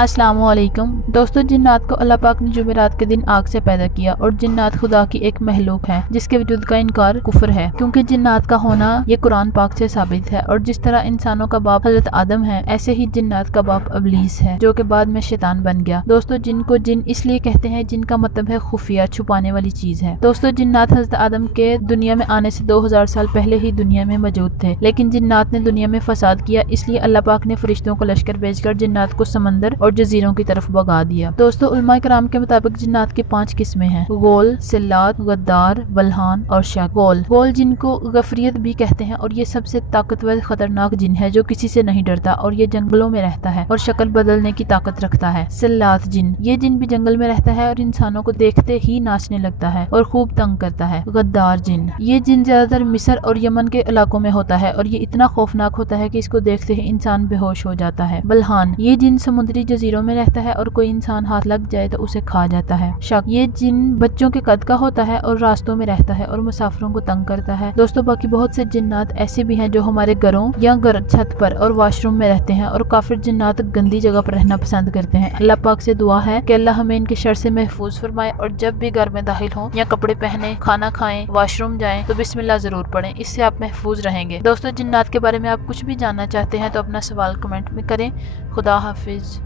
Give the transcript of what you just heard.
अस्सलामु अलैकुम दोस्तों, जिन्नात को अल्लाह पाक ने जुमेरात के दिन आग से पैदा किया और जिन्नात खुदा की एक महलूक है जिसके वजूद का इनकार कुफ्र है, क्योंकि जिन्नात का होना ये कुरान पाक से साबित है। और जिस तरह इंसानों का बाप हजरत आदम है, ऐसे ही जिन्नात का बाप इब्लीस है जो कि बाद में शैतान बन गया। दोस्तों, जिन को जिन इसलिए कहते हैं जिनका मतलब है खुफिया, छुपाने वाली चीज है। दोस्तों, जिन्नात हजरत आदम के दुनिया में आने से 2000 साल पहले ही दुनिया में मौजूद थे, लेकिन जिन्नात ने दुनिया में फसाद किया, इसलिए अल्लाह पाक ने फरिश्तों को लश्कर भेजकर जिन्नात को समंदर और जजीरों की तरफ भगा दिया। दोस्तों, उलमा कराम के मुताबिक जिन्नात की 5 किस्में हैं: गोल, सिल्लात, गद्दार, बल्हान और शक। गोल जिनको गफरियत भी कहते हैं और ये सबसे ताकतवर खतरनाक जिन है जो किसी से नहीं डरता और ये जंगलों में रहता है और शक्ल बदलने की ताकत रखता है। सिल्लात जिन, ये जिन भी जंगल में रहता है और इंसानों को देखते ही नाचने लगता है और खूब तंग करता है। गद्दार जिन, ये जिन ज्यादातर मिस्र और यमन के इलाकों में होता है और ये इतना खौफनाक होता है कि इसको देखते ही इंसान बेहोश हो जाता है। बल्हान, ये जिन समुद्री जजीरों में रहता है और कोई इंसान हाथ लग जाए तो उसे खा जाता है। शक, ये जिन बच्चों के कद का होता है और रास्तों में रहता है और मुसाफिरों को तंग करता है। दोस्तों, बाकी बहुत से जिन्नात ऐसे भी हैं जो हमारे घरों या घर छत पर और वॉशरूम में रहते हैं और काफिर जिन्नात गंदी जगह पर रहना पसंद करते हैं। अल्लाह पाक से दुआ है कि अल्लाह हमें इनके शर से महफूज फरमाए और जब भी घर में दाखिल हों या कपड़े पहने, खाना खाएं, वॉशरूम जाएं तो बिस्मिल्लाह जरूर पढ़ें, इससे आप महफूज रहेंगे। दोस्तों, जिन्नात के बारे में आप कुछ भी जानना चाहते हैं तो अपना सवाल कमेंट में करें। खुदा हाफिज।